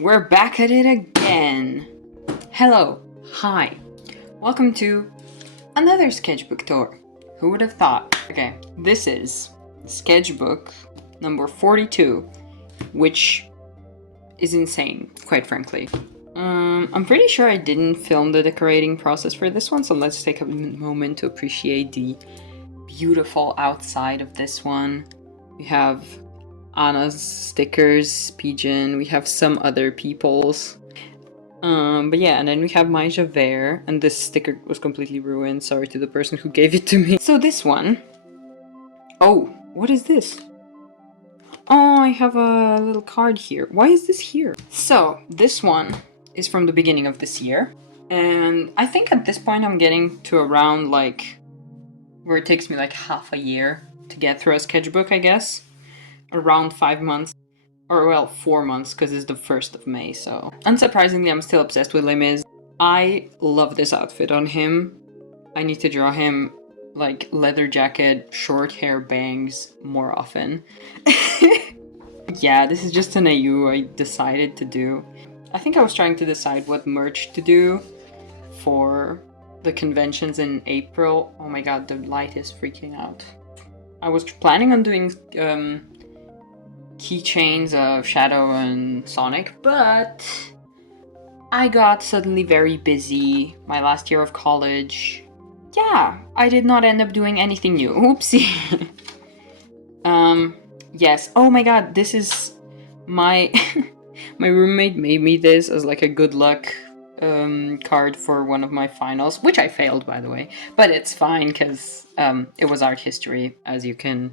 We're back at it again. Hello, hi. Welcome to another sketchbook tour. Who would have thought? Okay, this is sketchbook number 42, which is insane, quite frankly. I'm pretty sure I didn't film the decorating process for this one, so let's take a moment to appreciate the beautiful outside of this one. We have Anna's stickers, Pigeon, we have some other people's. But yeah, and then we have my Javert, and this sticker was completely ruined, sorry to the person who gave it to me. So this one... Oh, what is this? Oh, I have a little card here. Why is this here? So, this one is from the beginning of this year. And I think at this point I'm getting to around like... where it takes me like half a year to get through a sketchbook, I guess. Around 5 months. Or well, 4 months, because it's the 1st of May, so... Unsurprisingly, I'm still obsessed with Les Mis. I love this outfit on him. I need to draw him like leather jacket, short hair, bangs more often. Yeah, this is just an AU I decided to do. I think I was trying to decide what merch to do for the conventions in April. Oh my god, the light is freaking out. I was planning on doing keychains of Shadow and Sonic, but I got suddenly very busy my last year of college. Yeah, I did not end up doing anything new. Oopsie. Yes. Oh my god, this is my my roommate made me this as like a good luck card for one of my finals, which I failed, by the way, but it's fine because it was art history, as you can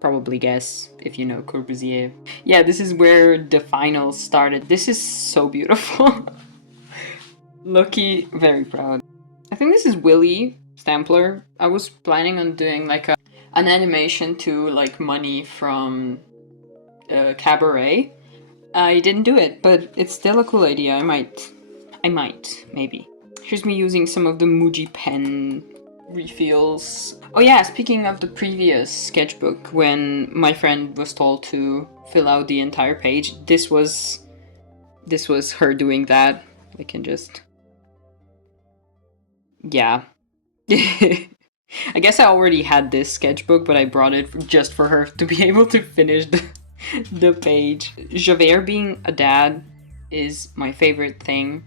probably guess if you know Corbusier. Yeah, this is where the finals started. This is so beautiful. Low-key, very proud. I think this is Willy Stampler. I was planning on doing like an animation to like Money from Cabaret. I didn't do it, but it's still a cool idea. I might, maybe. Here's me using some of the Muji pen refills. Oh yeah, speaking of the previous sketchbook, when my friend was told to fill out the entire page, this was her doing that. I can just... Yeah. I guess I already had this sketchbook, but I brought it just for her to be able to finish the page. Javert being a dad is my favorite thing.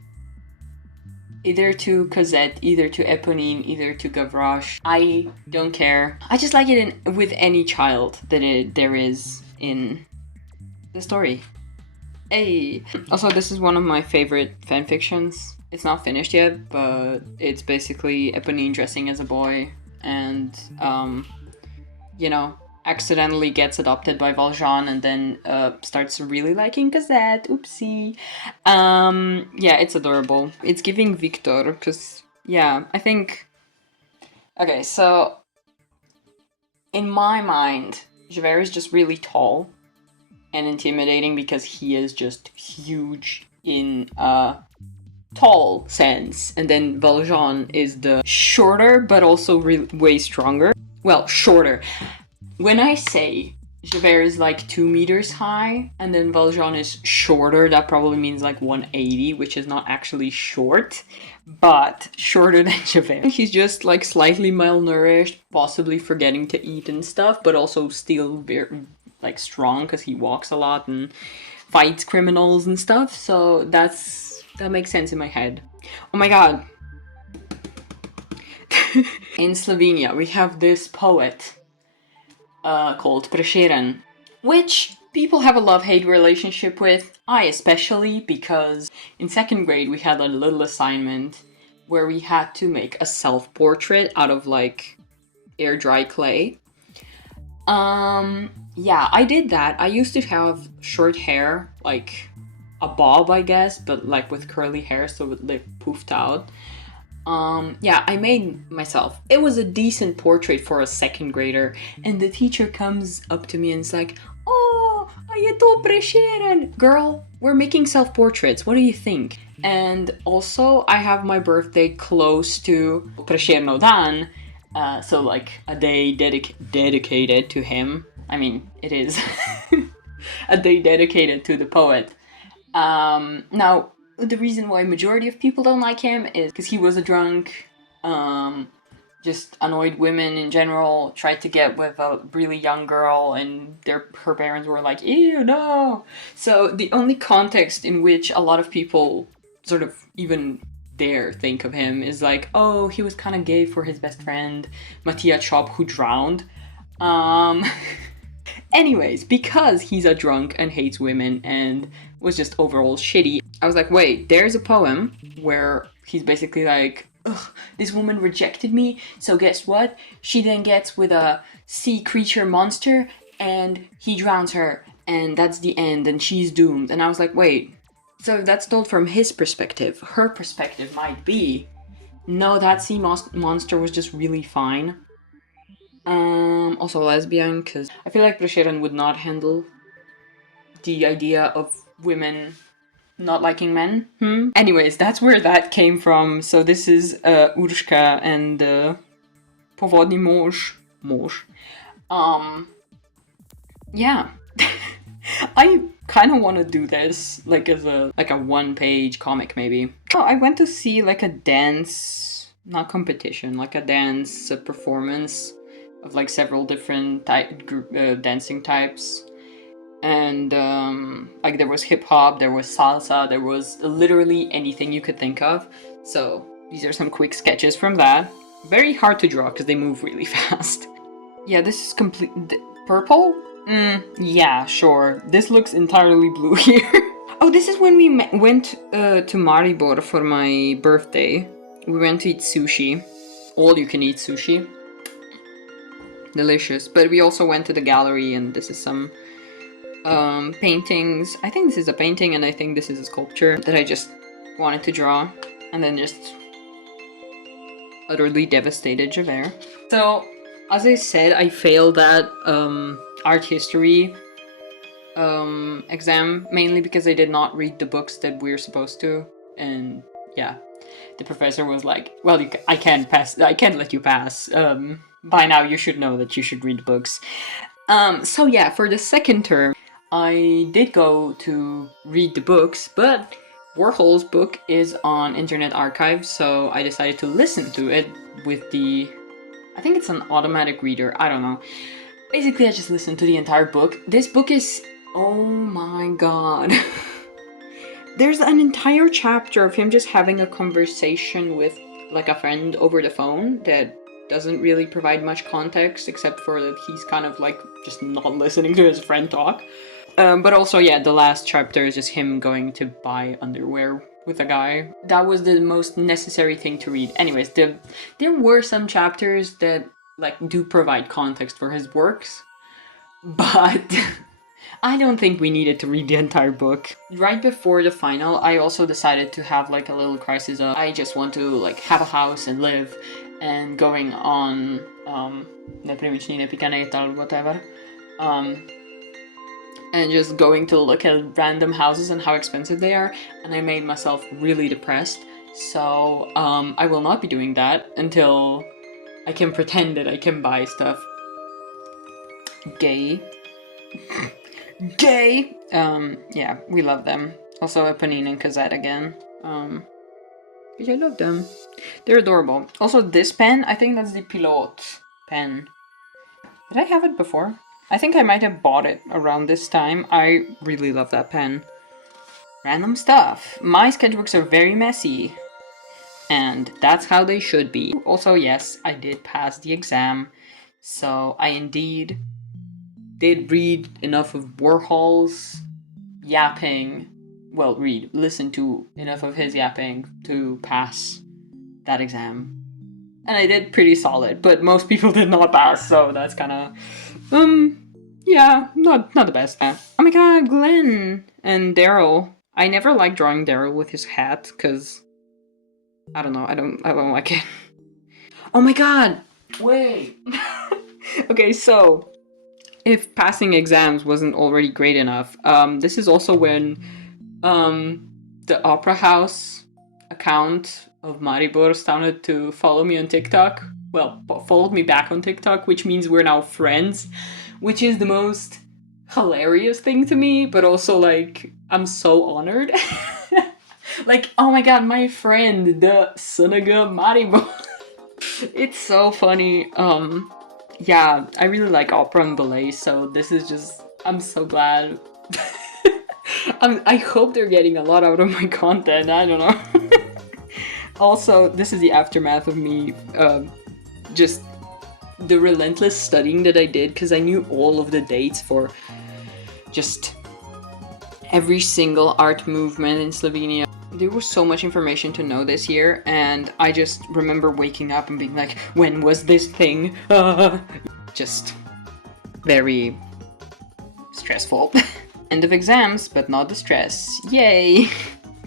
Either to Cosette, either to Eponine, either to Gavroche. I don't care. I just like it with any child that there is in the story. Hey! Also, this is one of my favorite fanfictions. It's not finished yet, but it's basically Eponine dressing as a boy and, you know, accidentally gets adopted by Valjean and then starts really liking Cosette. Oopsie. Yeah, it's adorable. It's giving Victor, because, yeah, I think... Okay, so... In my mind, Javert is just really tall and intimidating because he is just huge in a tall sense. And then Valjean is the shorter, but also way stronger. Well, shorter. When I say Javert is like 2 meters high, and then Valjean is shorter, that probably means like 180, which is not actually short, but shorter than Javert. He's just like slightly malnourished, possibly forgetting to eat and stuff, but also still very like strong because he walks a lot and fights criminals and stuff, so that makes sense in my head. Oh my god. In Slovenia, we have this poet called Prešeren, which people have a love-hate relationship with. I especially, because in 2nd grade we had a little assignment where we had to make a self-portrait out of like air dry clay. Yeah, I did that. I used to have short hair, like a bob, I guess, but like with curly hair, so it like poofed out. Yeah, I made myself. It was a decent portrait for a 2nd grader, and the teacher comes up to me and is like, "Oh, je to Prešeren? Girl, we're making self-portraits, what do you think?" And also, I have my birthday close to Prešernov dan, so like a day dedicated to him. I mean, it is a day dedicated to the poet. Now, the reason why majority of people don't like him is because he was a drunk, just annoyed women in general, tried to get with a really young girl, and her parents were like, ew, no! So the only context in which a lot of people sort of even dare think of him is like, oh, he was kind of gay for his best friend, Mattia Chop, who drowned. Anyways, because he's a drunk and hates women and was just overall shitty, I was like, wait, there's a poem where he's basically like, ugh, this woman rejected me, so guess what? She then gets with a sea creature monster and he drowns her, and that's the end, and she's doomed. And I was like, wait, so that's told from his perspective. Her perspective might be, no, that sea monster was just really fine. Also lesbian, because I feel like Prešeren would not handle the idea of women not liking men. Anyways, that's where that came from. So this is Urška and Povodni mož. Yeah. I kind of want to do this like as a one-page comic maybe. Oh, I went to see like a dance, not competition, like a dance performance of like several different dancing types. And like there was hip hop, there was salsa, there was literally anything you could think of. So these are some quick sketches from that. Very hard to draw because they move really fast. Yeah, this is complete purple. Yeah, sure. This looks entirely blue here. Oh, this is when we went to Maribor for my birthday. We went to eat sushi. All you can eat sushi. Delicious. But we also went to the gallery, and this is some paintings. I think this is a painting, and I think this is a sculpture that I just wanted to draw, and then just utterly devastated Javert. So, as I said, I failed that art history exam, mainly because I did not read the books that we're supposed to, and yeah, the professor was like, well, I can't let you pass. By now you should know that you should read books. So yeah, for the second term, I did go to read the books, but Warhol's book is on Internet Archive, so I decided to listen to it with I think it's an automatic reader, I don't know. Basically, I just listened to the entire book. This book is, oh my god. There's an entire chapter of him just having a conversation with like a friend over the phone that doesn't really provide much context, except for that he's kind of like just not listening to his friend talk. But also, yeah, the last chapter is just him going to buy underwear with a guy. That was the most necessary thing to read. Anyways, there were some chapters that like do provide context for his works, but I don't think we needed to read the entire book. Right before the final, I also decided to have like a little crisis of I just want to like have a house and live, and going on Nepremičnine Picaneta or whatever, and just going to look at random houses and how expensive they are, and I made myself really depressed. So I will not be doing that until I can pretend that I can buy stuff. Gay. Gay! Yeah, we love them. Also Eponine and Cosette again. Because I love them. They're adorable. Also this pen, I think that's the Pilote pen. Did I have it before? I think I might have bought it around this time. I really love that pen. Random stuff. My sketchbooks are very messy. And that's how they should be. Also, yes, I did pass the exam. So I indeed did read enough of Warhol's yapping. Well, listen to enough of his yapping to pass that exam. And I did pretty solid, but most people did not pass, so that's kind of, yeah, not the best. Oh my god, Glenn and Daryl. I never liked drawing Daryl with his hat, because I don't know, I don't like it. Oh my god! Wait! Okay, so if passing exams wasn't already great enough, this is also when the Opera House account of Maribor started to follow me on TikTok. Well, followed me back on TikTok, which means we're now friends, which is the most hilarious thing to me, but also like I'm so honored. Like, oh my god, my friend, the Sunaga Maribo. It's so funny. Yeah, I really like opera and ballet, so this is just, I'm so glad. I hope they're getting a lot out of my content, I don't know. Also, this is the aftermath of me just the relentless studying that I did, because I knew all of the dates for just every single art movement in Slovenia. There was so much information to know this year, and I just remember waking up and being like, when was this thing? Just very stressful. End of exams, but not the stress. Yay!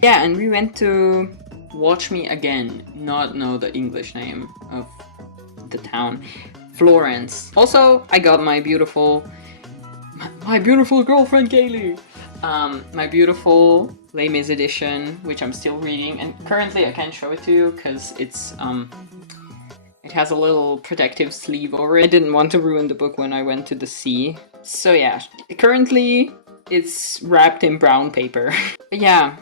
Yeah, and we went to Watch Me Again, not know the English name of the town. Florance. Also, I got my beautiful girlfriend Kaylee. My beautiful Les Mis edition, which I'm still reading, and currently I can't show it to you because it's it has a little protective sleeve over it. I didn't want to ruin the book when I went to the sea. So yeah, currently it's wrapped in brown paper. But yeah,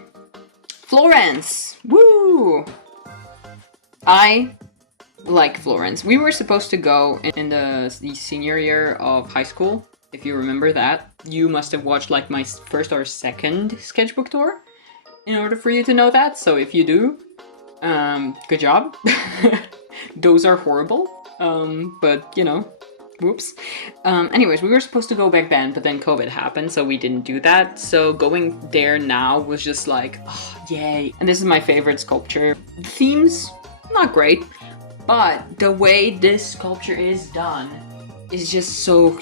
Florance! Woo! I like Florance. We were supposed to go in the senior year of high school, if you remember that. You must have watched like my first or second sketchbook tour in order for you to know that, so if you do, good job. Those are horrible, but you know, whoops. Anyways, we were supposed to go back then, but then COVID happened, so we didn't do that. So going there now was just like, oh, yay. And this is my favorite sculpture. The theme's not great, but the way this sculpture is done is just so,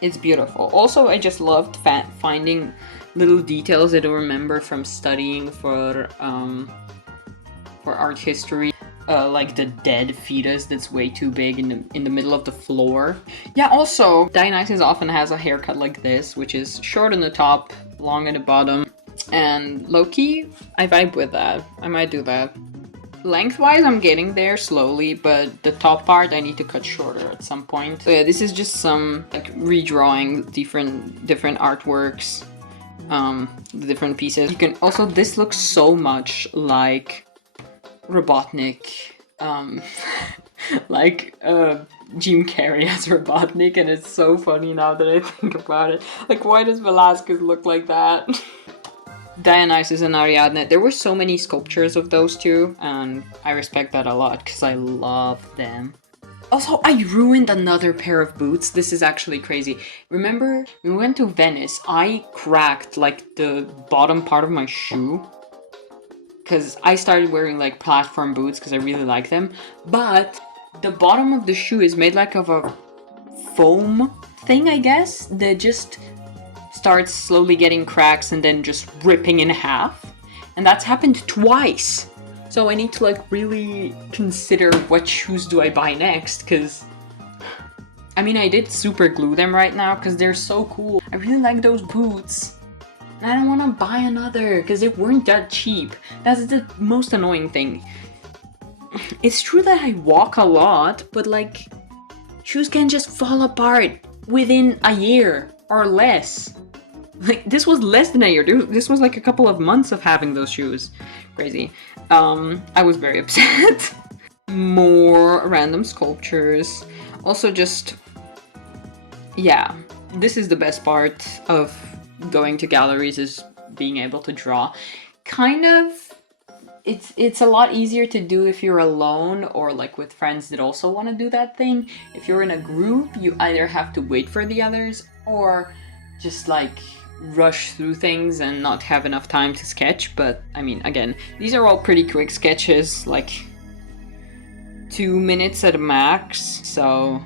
it's beautiful. Also, I just loved finding little details that I remember from studying for art history. Like the dead fetus that's way too big in the middle of the floor. Yeah, also, Dionysus often has a haircut like this, which is short on the top, long at the bottom. And low-key, I vibe with that. I might do that. Lengthwise, I'm getting there slowly, but the top part I need to cut shorter at some point. So yeah, this is just some like redrawing different artworks, the different pieces. You can also, this looks so much like Robotnik, like Jim Carrey as Robotnik, and it's so funny now that I think about it. Like, why does Velasquez look like that? Dionysus and Ariadne, there were so many sculptures of those two, and I respect that a lot because I love them. Also, I ruined another pair of boots. This is actually crazy. Remember, when we went to Venice, I cracked like the bottom part of my shoe because I started wearing like platform boots because I really like them, but the bottom of the shoe is made like of a foam thing, I guess, that just starts slowly getting cracks and then just ripping in half. And that's happened twice. So I need to like really consider what shoes do I buy next, because I mean, I did super glue them right now because they're so cool. I really like those boots. And I don't want to buy another because they weren't that cheap. That's the most annoying thing. It's true that I walk a lot, but like, shoes can just fall apart within a year or less. Like, this was less than a year. This was like a couple of months of having those shoes. Crazy. I was very upset. More random sculptures. Also just, yeah, this is the best part of going to galleries, is being able to draw. Kind of, it's a lot easier to do if you're alone or like with friends that also want to do that thing. If you're in a group, you either have to wait for the others or just like rush through things and not have enough time to sketch. But I mean, again, these are all pretty quick sketches, like 2 minutes at a max, so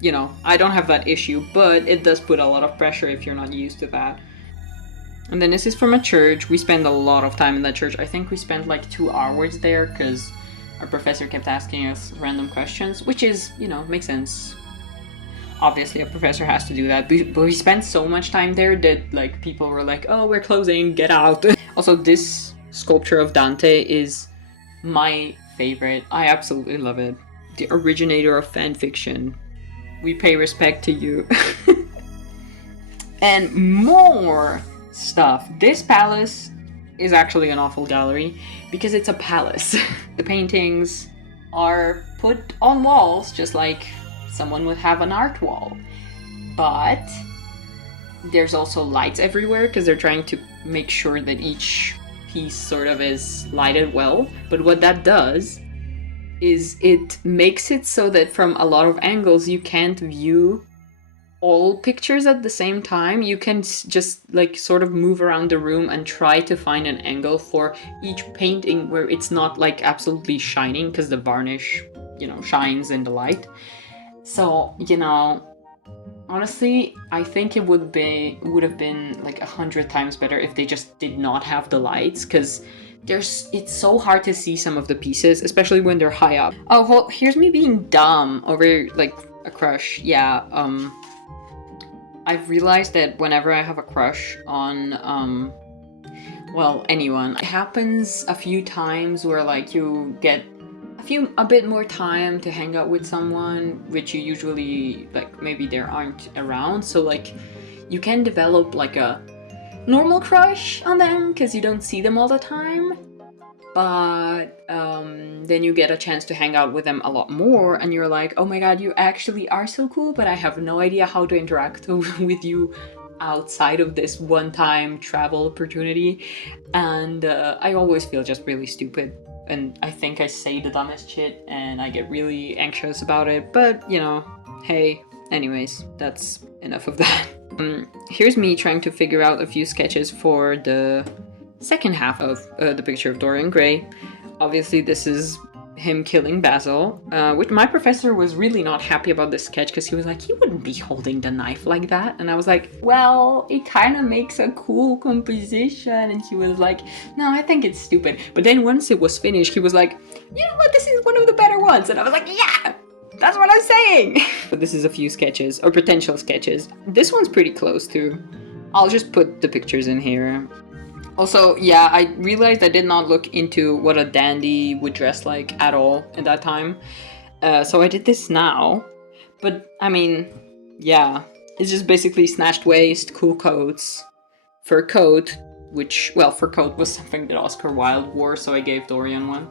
you know, I don't have that issue, but it does put a lot of pressure if you're not used to that. And then this is from a church. We spend a lot of time in that church. I think we spent like 2 hours there because our professor kept asking us random questions, which is, you know, makes sense. Obviously a professor has to do that, but we spent so much time there that like people were like, oh, we're closing, get out. Also, this sculpture of Dante is my favorite. I absolutely love it. The originator of fanfiction. We pay respect to you. And more stuff. This palace is actually an awful gallery because it's a palace. The paintings are put on walls just like someone would have an art wall. But there's also lights everywhere because they're trying to make sure that each piece sort of is lighted well. But what that does is it makes it so that from a lot of angles you can't view all pictures at the same time. You can just like sort of move around the room and try to find an angle for each painting where it's not like absolutely shining because the varnish, you know, shines in the light. So, you know, honestly, I think it would have been like 100 times better if they just did not have the lights, because it's so hard to see some of the pieces, especially when they're high up. Oh, here's me being dumb over like a crush. Yeah, I've realized that whenever I have a crush on well, anyone, it happens a few times where like you get a bit more time to hang out with someone which you usually like maybe they aren't around, so like you can develop like a normal crush on them because you don't see them all the time, but then you get a chance to hang out with them a lot more and you're like, oh my god, you actually are so cool, but I have no idea how to interact with you outside of this one-time travel opportunity. And I always feel just really stupid, and I think I say the dumbest shit and I get really anxious about it, but you know, hey, anyways, that's enough of that. Here's me trying to figure out a few sketches for the second half of the picture of Dorian Gray. Obviously this is him killing Basil, which my professor was really not happy about this sketch because he was like, he wouldn't be holding the knife like that. And I was like, well, it kind of makes a cool composition. And he was like, no, I think it's stupid. But then once it was finished, he was like, you know what, this is one of the better ones. And I was like, yeah, that's what I'm saying. But this is a few sketches, or potential sketches. This one's pretty close too. I'll just put the pictures in here. Also, yeah, I realized I did not look into what a dandy would dress like at all at that time. So I did this now. But, I mean, yeah. It's just basically snatched waist, cool coats, fur coat, which, well, fur coat was something that Oscar Wilde wore, so I gave Dorian one.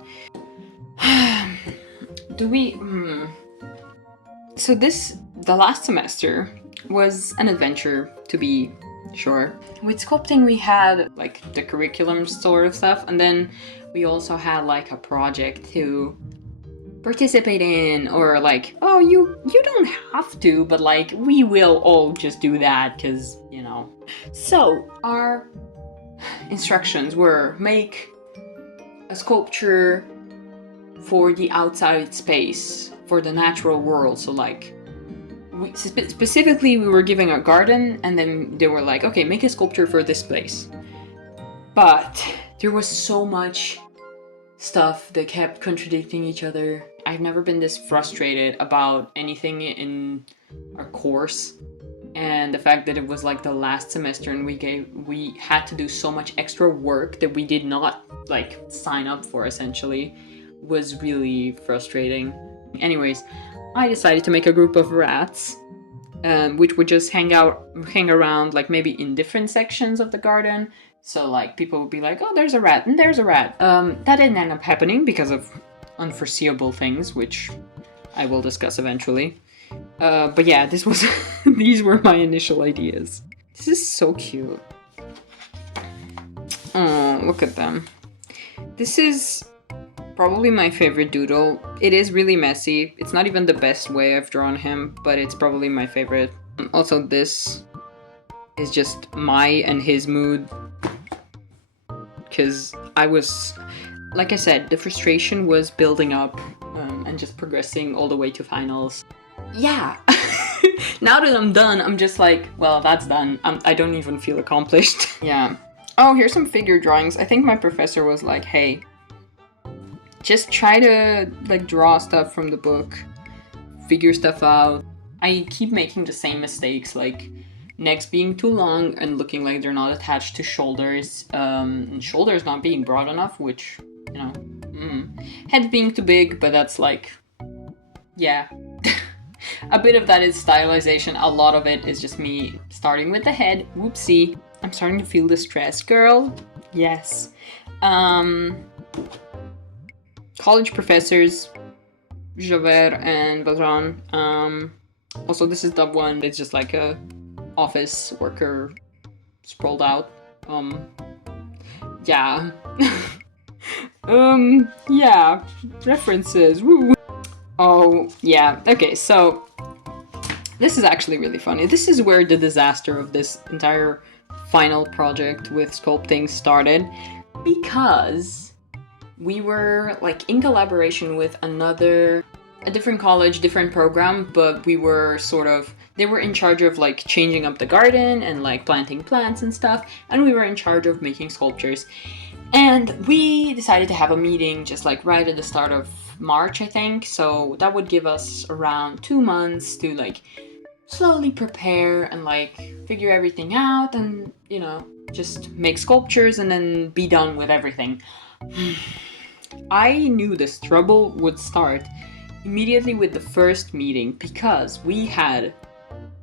So the last semester was an adventure, to be sure. With sculpting we had like the curriculum sort of stuff, and then we also had like a project to participate in, or like, oh, you don't have to, but like we will all just do that because, you know. So our instructions were make a sculpture for the outside space, for the natural world. So like specifically we were giving a garden, and then they were like, okay, make a sculpture for this place. But there was so much stuff that kept contradicting each other. I've never been this frustrated about anything in our course, and the fact that it was like the last semester and we had to do so much extra work that we did not like sign up for, essentially, was really frustrating. Anyways, I decided to make a group of rats, which would just hang around, like maybe in different sections of the garden. So like people would be like, oh, there's a rat and there's a rat. That didn't end up happening because of unforeseeable things, which I will discuss eventually. But yeah, this was these were my initial ideas. This is so cute. Oh, look at them. This is probably my favorite doodle. It is really messy. It's not even the best way I've drawn him, but it's probably my favorite. Also, this is just my and his mood, because I was, like I said, the frustration was building up and just progressing all the way to finals. Yeah. Now that I'm done, I'm just like, well, that's done. I don't even feel accomplished. Yeah. Oh, here's some figure drawings. I think my professor was like, hey, just try to like draw stuff from the book, figure stuff out. I keep making the same mistakes, like necks being too long and looking like they're not attached to shoulders, and shoulders not being broad enough, which, you know, head being too big, but that's like, yeah. A bit of that is stylization. A lot of it is just me starting with the head. Whoopsie. I'm starting to feel the stress, girl. Yes. College professors, Javert and Valjean. Also, this is the one. It's just like a office worker sprawled out. Yeah. Yeah. References. Woo. Oh, yeah. Okay, so this is actually really funny. This is where the disaster of this entire final project with sculpting started, because we were like in collaboration with a different college, different program, but we were they were in charge of like changing up the garden and like planting plants and stuff, and we were in charge of making sculptures. And we decided to have a meeting just like right at the start of March, I think. So that would give us around 2 months to like slowly prepare and like figure everything out and, you know, just make sculptures and then be done with everything. I knew this trouble would start immediately with the first meeting, because we had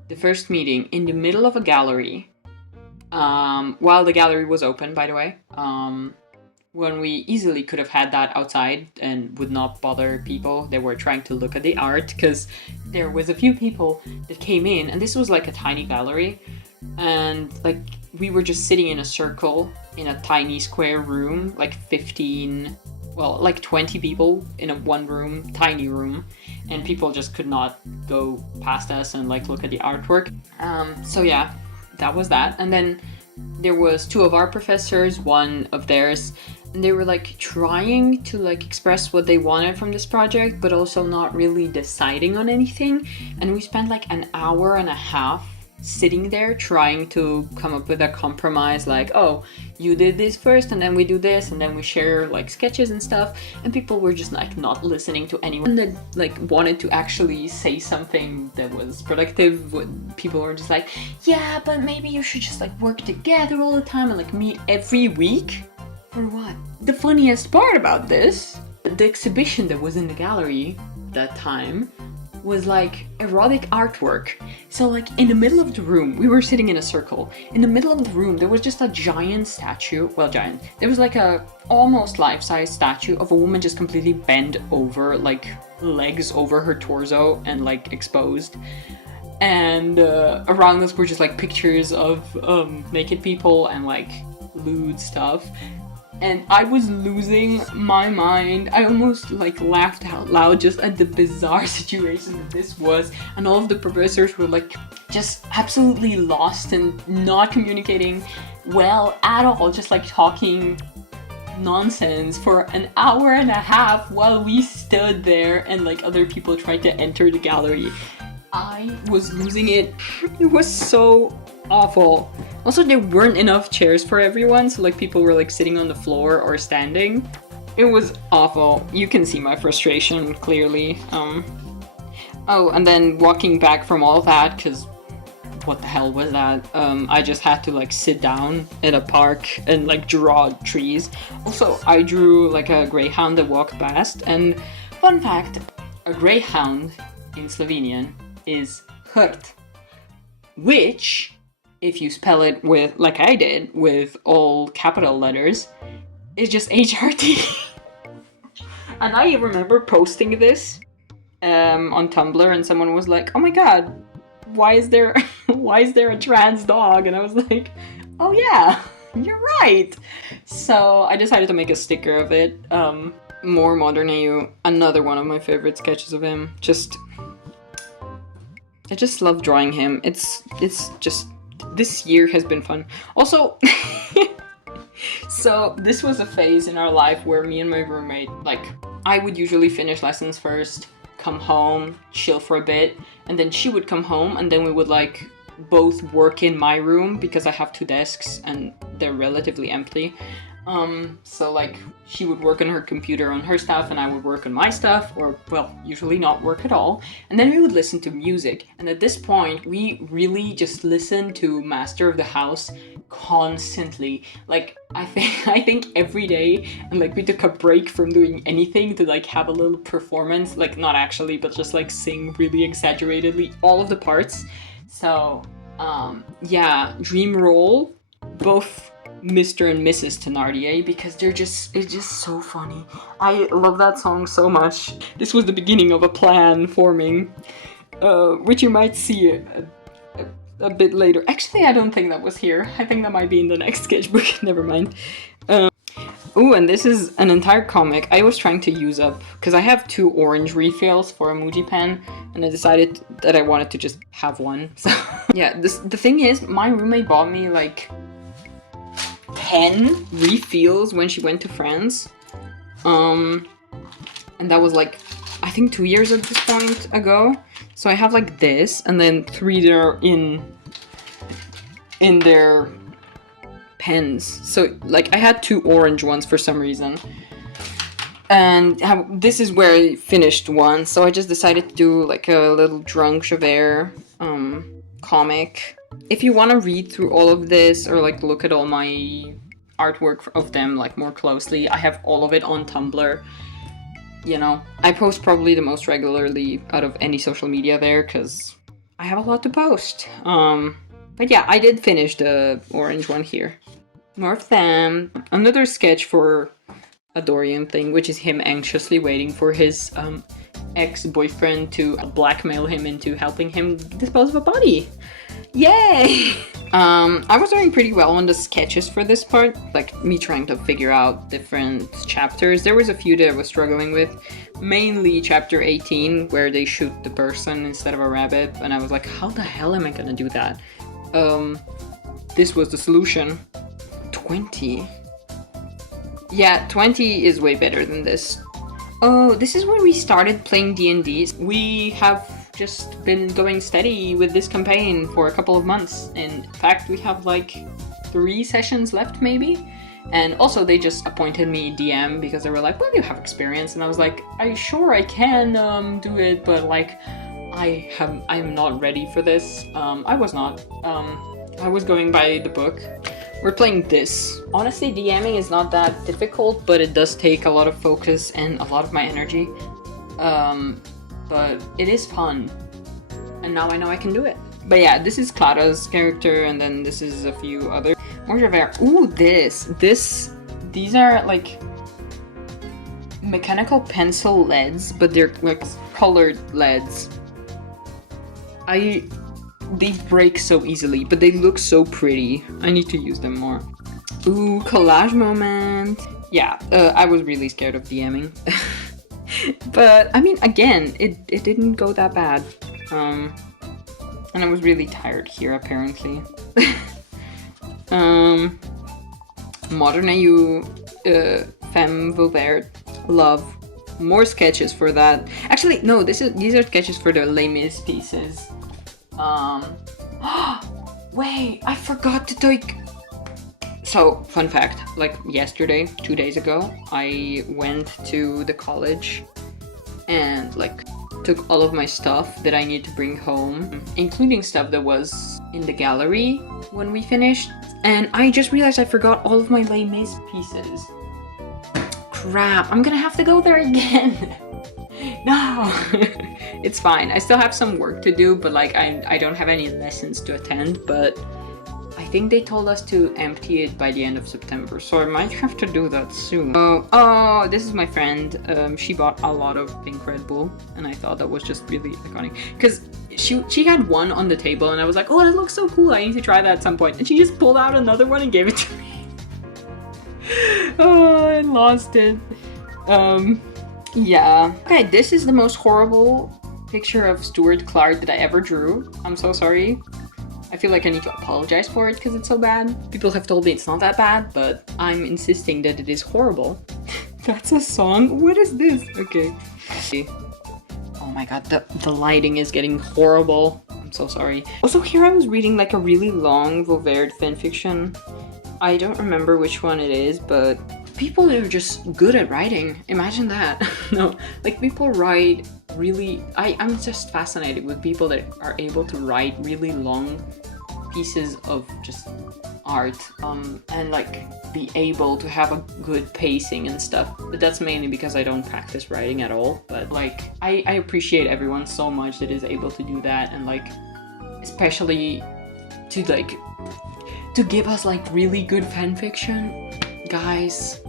the first meeting in the middle of a gallery, while the gallery was open, by the way, when we easily could have had that outside and would not bother people that were trying to look at the art, because there was a few people that came in, and this was like a tiny gallery, and like we were just sitting in a circle in a tiny square room, like 20 people in a one room, tiny room, and people just could not go past us and like look at the artwork. So yeah, that was that. And then there was 2 of our professors, 1 of theirs, and they were like trying to like express what they wanted from this project, but also not really deciding on anything. And we spent like an hour and a half sitting there trying to come up with a compromise, like, oh, you did this first and then we do this and then we share like sketches and stuff. And people were just like not listening to anyone that like wanted to actually say something that was productive. People were just like, yeah, but maybe you should just like work together all the time and like meet every week. For what? The funniest part about this, the exhibition that was in the gallery that time was like erotic artwork. So like in the middle of the room, we were sitting in a circle. In the middle of the room, there was just a giant statue. Well, giant. There was like a almost life-size statue of a woman just completely bent over, like legs over her torso and like exposed. And around us were just like pictures of naked people and like lewd stuff. And I was losing my mind. I almost like laughed out loud just at the bizarre situation that this was. And all of the professors were like just absolutely lost and not communicating well at all. Just like talking nonsense for an hour and a half while we stood there and like other people tried to enter the gallery. I was losing it. It was so awful. Also, there weren't enough chairs for everyone, so like people were like sitting on the floor or standing. It was awful. You can see my frustration clearly. Oh, and then walking back from all that, because what the hell was that? I just had to like sit down in a park and like draw trees. Also, I drew like a greyhound that walked past, and fun fact, a greyhound in Slovenian is hrt, which, if you spell it with, like I did, with all capital letters, is just HRT. And I remember posting this on Tumblr, and someone was like, oh my god, why is there a trans dog? And I was like, oh yeah, you're right. So I decided to make a sticker of it. More Modern AU, another one of my favorite sketches of him. I just love drawing him. It's just, this year has been fun. Also, so this was a phase in our life where me and my roommate, like, I would usually finish lessons first, come home, chill for a bit, and then she would come home, and then we would like both work in my room because I have 2 desks and they're relatively empty. So like she would work on her computer on her stuff and I would work on my stuff, or well, usually not work at all. And then we would listen to music. And at this point, we really just listened to Master of the House constantly. Like I think every day, and like we took a break from doing anything to like have a little performance, like not actually, but just like sing really exaggeratedly all of the parts. So yeah, Dream Roll, both Mr. and Mrs. Thenardier, because it's just so funny. I love that song so much. This was the beginning of a plan forming, which you might see a bit later. Actually, I don't think that was here. I think that might be in the next sketchbook. Never mind. Oh, and this is an entire comic I was trying to use up, because I have 2 orange refills for a Muji pen, and I decided that I wanted to just have one. So yeah, the thing is, my roommate bought me like 10 refills when she went to France. And that was like, I think 2 years at this point ago. So I have like this, and then 3 that are in their pens. So like I had 2 orange ones for some reason. And this is where I finished one. So I just decided to do like a little drunk Javert comic. If you want to read through all of this or like look at all my artwork of them like more closely, I have all of it on Tumblr. You know, I post probably the most regularly out of any social media there because I have a lot to post. But yeah, I did finish the orange one here. More of them. Another sketch for a Dorian thing, which is him anxiously waiting for his ex-boyfriend to blackmail him into helping him dispose of a body. Yay! I was doing pretty well on the sketches for this part, like me trying to figure out different chapters. There was a few that I was struggling with, mainly chapter 18, where they shoot the person instead of a rabbit, and I was like, how the hell am I gonna do that? This was the solution. 20. Yeah, 20 is way better than this. Oh, this is when we started playing D&D. We have just been going steady with this campaign for a couple of months. In fact, we have like 3 sessions left maybe. And also they just appointed me DM because they were like, well, you have experience. And I was like, I can do it, but like I'm not ready for this. I was not. I was going by the book. We're playing this. Honestly, DMing is not that difficult, but it does take a lot of focus and a lot of my energy. But it is fun. And now I know I can do it. But yeah, this is Clara's character, and then this is a few other. More Javert. Ooh, these are like mechanical pencil leads, but they're like colored leads. They break so easily, but they look so pretty. I need to use them more. Ooh, collage moment. Yeah, I was really scared of DMing. But, I mean, again, it didn't go that bad. And I was really tired here, apparently. Modern AU, Femme Vauvert, love. More sketches for that. Actually, no, these are sketches for the Les Mis pieces. Wait, I forgot to take... So, fun fact, like yesterday, 2 days ago, I went to the college and like took all of my stuff that I need to bring home, including stuff that was in the gallery when we finished, and I just realized I forgot all of my Les Mis pieces. Crap, I'm gonna have to go there again. No! It's fine. I still have some work to do, but like I don't have any lessons to attend, but I think they told us to empty it by the end of September, so I might have to do that soon. Oh, this is my friend. She bought a lot of pink Red Bull, and I thought that was just really iconic. Because she had one on the table, and I was like, oh, that looks so cool, I need to try that at some point. And she just pulled out another one and gave it to me. Oh, I lost it. Yeah. Okay, this is the most horrible picture of Stuart Clark that I ever drew. I'm so sorry. I feel like I need to apologize for it because it's so bad. People have told me it's not that bad, but I'm insisting that it is horrible. That's a song? What is this? Okay. Oh my god, the lighting is getting horrible. I'm so sorry. Also, here I was reading like a really long Vauvert fanfiction. I don't remember which one it is, but people are just good at writing. Imagine that. No, like people write really... I'm just fascinated with people that are able to write really long pieces of just art, and like be able to have a good pacing and stuff. But that's mainly because I don't practice writing at all. But like I appreciate everyone so much that is able to do that, and like especially to give us like really good fanfiction. Guys,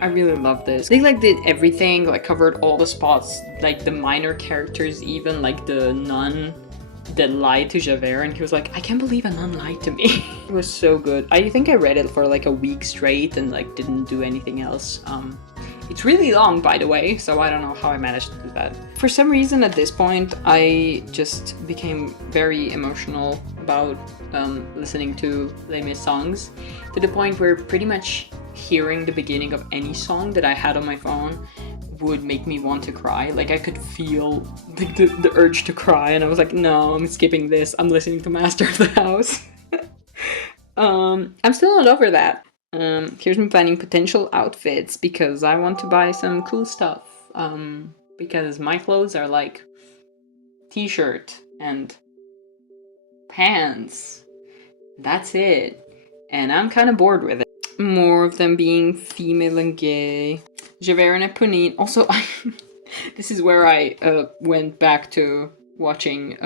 I really love this. They like did everything, like covered all the spots, like the minor characters, even like the nun that lied to Javert, and he was like, I can't believe a nun lied to me. It was so good. I think I read it for like a week straight and like didn't do anything else. It's really long, by the way, so I don't know how I managed to do that. For some reason at this point, I just became very emotional about listening to Les Mis songs, to the point where pretty much hearing the beginning of any song that I had on my phone would make me want to cry. Like I could feel the urge to cry, and I was like, no, I'm skipping this. I'm listening to Master of the House. I'm still not over that. Here's me planning potential outfits because I want to buy some cool stuff. Because my clothes are like t-shirt and pants. That's it. And I'm kind of bored with it. More of them being female and gay. Javert and Eponine. Also, this is where I went back to watching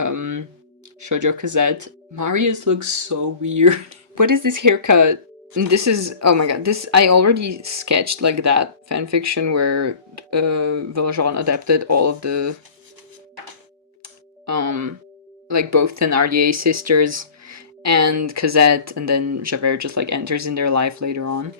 Shoujo Cassette. Marius looks so weird. What is this haircut? This is, oh my god, this, I already sketched like that fanfiction where Valjean adapted all of the like both Thénardier sisters and Cosette, and then Javert just like enters in their life later on.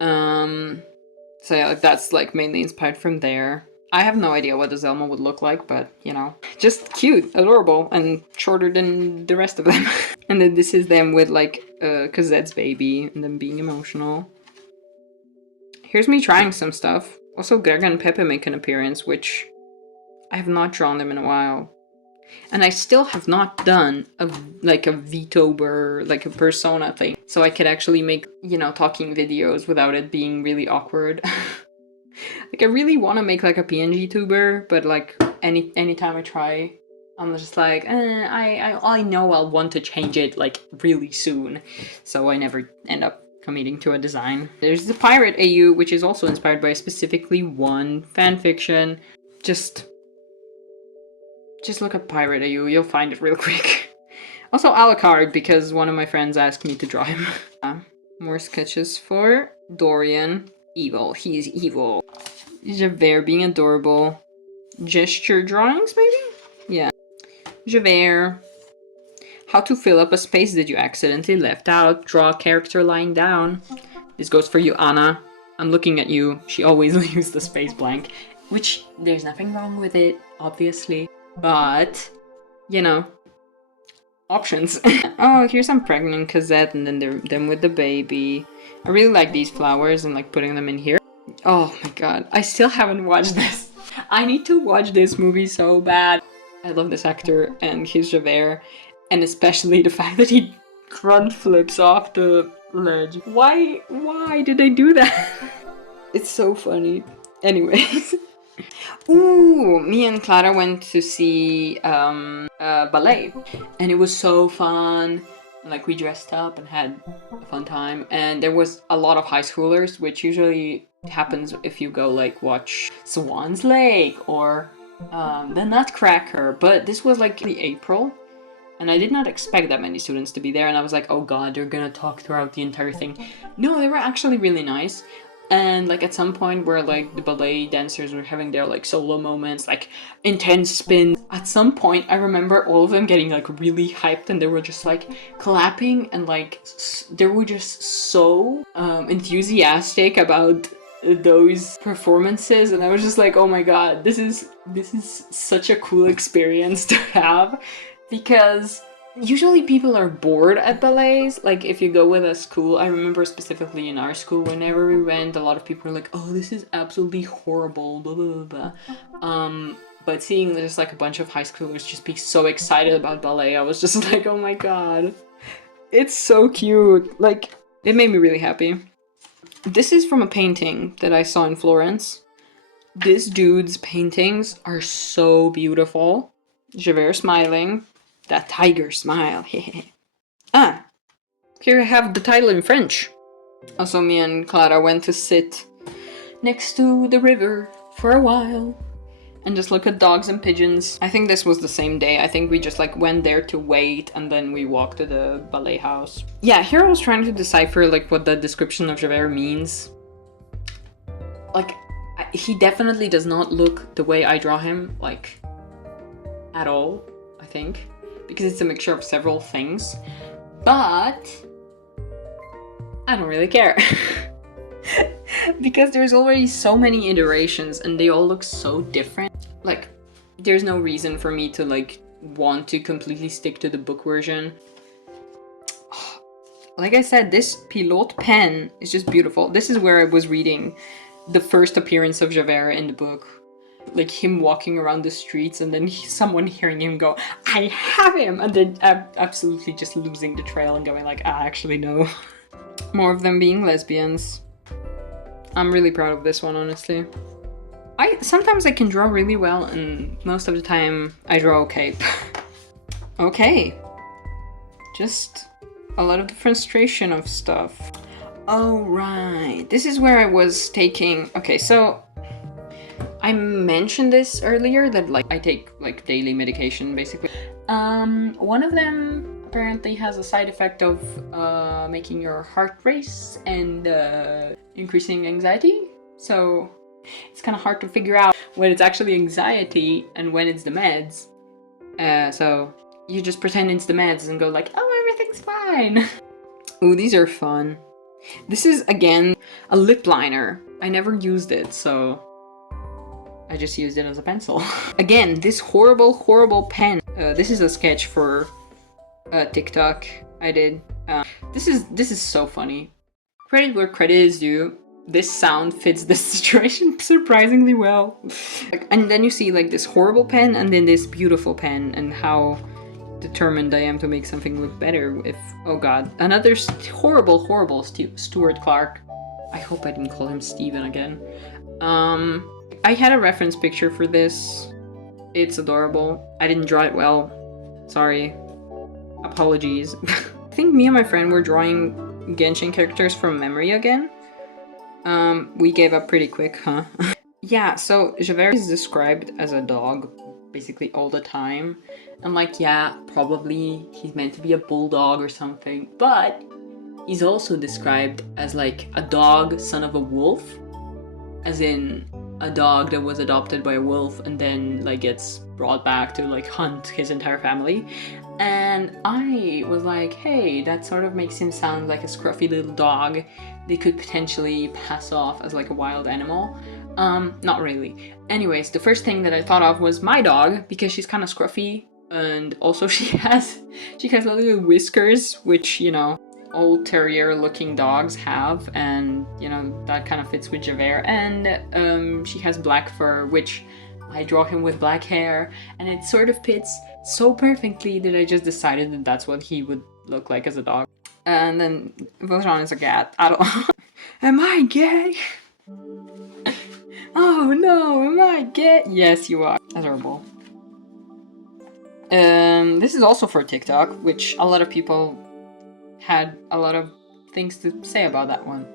So yeah, like, that's like mainly inspired from there. I have no idea what the Zelma would look like, but you know, just cute, adorable, and shorter than the rest of them. And then this is them with like Cosette's baby and them being emotional. Here's me trying some stuff. Also, Greg and Pepe make an appearance, which I have not drawn them in a while. And I still have not done a VTuber, like a persona thing. So I could actually make, you know, talking videos without it being really awkward. Like I really want to make like a PNG tuber, but like anytime I try, I'm just like, I know I'll want to change it like really soon. So I never end up committing to a design. There's the Pirate AU, which is also inspired by specifically one fanfiction. Just look at Pirate AU, you'll find it real quick. Also Alucard, because one of my friends asked me to draw him. More sketches for Dorian. Evil, he's evil. Javert being adorable. Gesture drawings, maybe? Yeah. Javert. How to fill up a space that you accidentally left out. Draw a character lying down. This goes for you, Anna. I'm looking at you. She always leaves the space blank. Which, there's nothing wrong with it, obviously. But, you know, options. Oh, here's some pregnant Cosette and then them with the baby. I really like these flowers and like putting them in here. Oh my god, I still haven't watched this. I need to watch this movie so bad. I love this actor and his Javert, and especially the fact that he front flips off the ledge. Why did they do that? It's so funny. Anyways. Ooh, me and Clara went to see Ballet, and it was so fun. Like we dressed up and had a fun time, and there was a lot of high schoolers, which usually happens if you go like watch Swan's Lake or the Nutcracker, but this was like in April, and I did not expect that many students to be there, and I was like, oh god, they're gonna talk throughout the entire thing. No, they were actually really nice. And like at some point where like the ballet dancers were having their like solo moments, like intense spins, at some point I remember all of them getting like really hyped, and they were just like clapping, and like they were just so enthusiastic about those performances, and I was just like, oh my god, this is such a cool experience to have, because usually people are bored at ballets. Like if you go with a school, I remember specifically in our school, whenever we went, a lot of people were like, oh, this is absolutely horrible, blah blah blah. But seeing just like a bunch of high schoolers just be so excited about ballet, I was just like, oh my god. It's so cute. Like, it made me really happy. This is from a painting that I saw in Florence. This dude's paintings are so beautiful. Javert smiling. That tiger smile. Ah, here I have the title in French. Also, me and Clara went to sit next to the river for a while and just look at dogs and pigeons. I think this was the same day. I think we just like went there to wait and then we walked to the ballet house. Yeah, here I was trying to decipher like what the description of Javert means. Like, he definitely does not look the way I draw him, like, at all, I think. Because it's a mixture of several things. But I don't really care. Because there's already so many iterations and they all look so different. Like, there's no reason for me to like want to completely stick to the book version. Like I said, this Pilote pen is just beautiful. This is where I was reading the first appearance of Javert in the book. Like him walking around the streets and then someone hearing him go, I have him! And then absolutely just losing the trail and going like, actually no. More of them being lesbians. I'm really proud of this one, honestly. Sometimes I can draw really well and most of the time I draw okay. Okay. Just a lot of the frustration of stuff. Oh, right. This is where I was taking... Okay, so I mentioned this earlier that like I take like daily medication basically. One of them apparently has a side effect of making your heart race and increasing anxiety. So it's kind of hard to figure out when it's actually anxiety and when it's the meds. So you just pretend it's the meds and go like, oh, everything's fine. Ooh, these are fun. This is, again, a lip liner. I never used it, so I just used it as a pencil. Again, this horrible, horrible pen. This is a sketch for TikTok I did. This is so funny. Credit where credit is due. This sound fits this situation surprisingly well. And then you see like this horrible pen and then this beautiful pen and how determined I am to make something look better if... Oh god. Another horrible, horrible Stuart Clark. I hope I didn't call him Steven again. I had a reference picture for this. It's adorable. I didn't draw it well. Sorry. Apologies. I think me and my friend were drawing Genshin characters from memory again. We gave up pretty quick, huh? Yeah, so Javert is described as a dog basically all the time. I'm like, yeah, probably he's meant to be a bulldog or something, but he's also described as like a dog son of a wolf, as in a dog that was adopted by a wolf and then like gets brought back to like hunt his entire family. And I was like, hey, that sort of makes him sound like a scruffy little dog they could potentially pass off as like a wild animal. Not really. Anyways, the first thing that I thought of was my dog, because she's kind of scruffy, and also she has little whiskers, which, you know, old terrier looking dogs have, and, you know, that kind of fits with Javert. And she has black fur, which I draw him with black hair, and it sort of fits so perfectly that I just decided that that's what he would look like as a dog. And then Valjean is a cat. I don't... Am I gay? Oh no, am I gay? Yes, you are. Adorable. This is also for TikTok, which a lot of people had a lot of things to say about that one.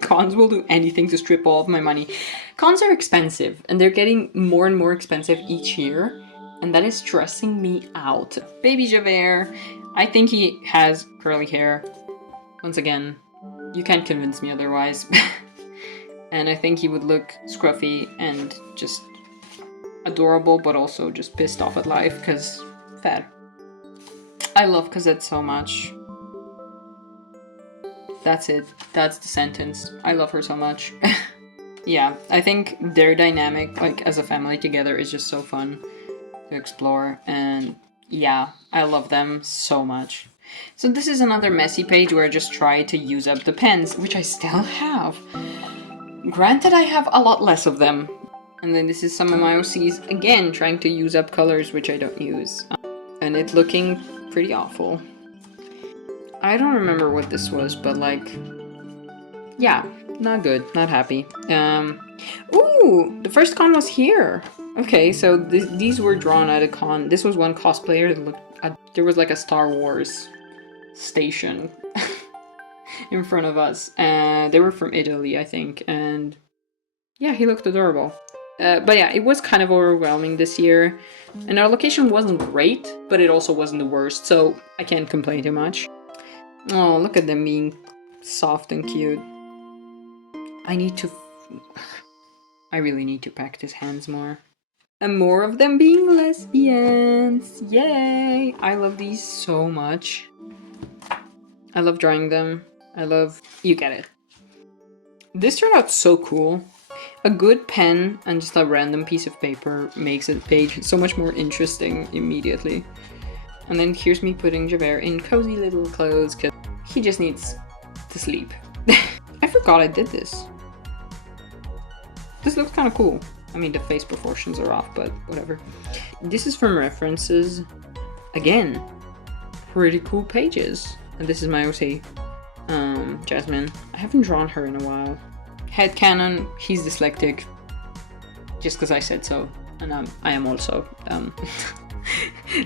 Cons will do anything to strip all of my money. Cons are expensive, and they're getting more and more expensive each year, and that is stressing me out. Baby Javert, I think he has curly hair. Once again, you can't convince me otherwise. And I think he would look scruffy and just adorable, but also just pissed off at life, because fat. I love Cosette so much. That's it. That's the sentence. I love her so much. Yeah, I think their dynamic, like, as a family together is just so fun to explore, and yeah, I love them so much. So this is another messy page where I just try to use up the pens, which I still have. Granted, I have a lot less of them. And then this is some of my OCs, again, trying to use up colors which I don't use. And it's looking pretty awful. I don't remember what this was, but like, yeah, not good, not happy. Ooh, the first con was here. Okay, so these were drawn at a con. This was one cosplayer that looked at, there was like a Star Wars station in front of us. They were from Italy, I think, and yeah, he looked adorable. But yeah, it was kind of overwhelming this year. And our location wasn't great, but it also wasn't the worst, so I can't complain too much. Oh, look at them being soft and cute. I really need to practice hands more. And more of them being lesbians. Yay! I love these so much. I love drawing them. You get it. This turned out so cool. A good pen and just a random piece of paper makes a page so much more interesting immediately. And then here's me putting Javert in cozy little clothes because he just needs to sleep. I forgot I did this. This looks kind of cool. I mean, the face proportions are off, but whatever. This is from references. Again, pretty cool pages. And this is my OC, Jasmine. I haven't drawn her in a while. Headcanon, he's dyslexic. Just because I said so. And I am also.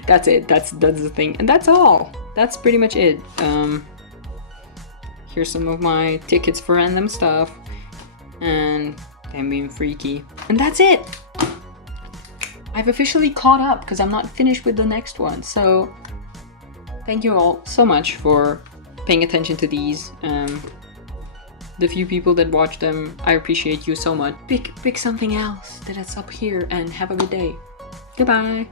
That's it. That's the thing. And that's all. That's pretty much it. Here's some of my tickets for random stuff. And I'm being freaky. And that's it! I've officially caught up because I'm not finished with the next one. So thank you all so much for paying attention to these. The few people that watch them, I appreciate you so much. Pick something else that is up here and have a good day. Goodbye!